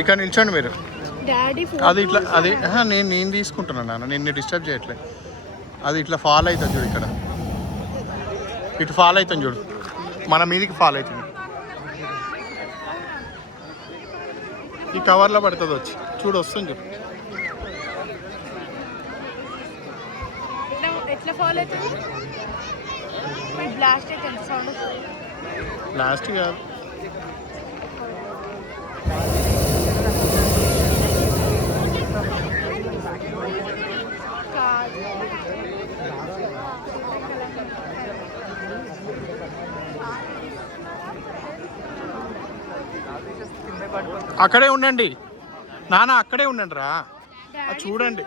ఇక్కడ నిల్చోండి మీరు. అది ఇట్లా అది నేను తీసుకుంటున్నాను నాన్న, నిన్ను డిస్టర్బ్ చేయట్లేదు. అది ఇట్లా ఫాల్ అవుతుంది చూడు, ఇక్కడ ఇటు ఫాల్ అవుతుంది చూడు, మన మీదికి ఫాల్ అవుతుంది. ఈ కవర్లో పడుతుంది వచ్చి చూడు, వస్తుంది చూడు. బ్లాస్ట్ కాదు, అక్కడే ఉండండి నాన్న, అక్కడే ఉండండి రా, చూడండి.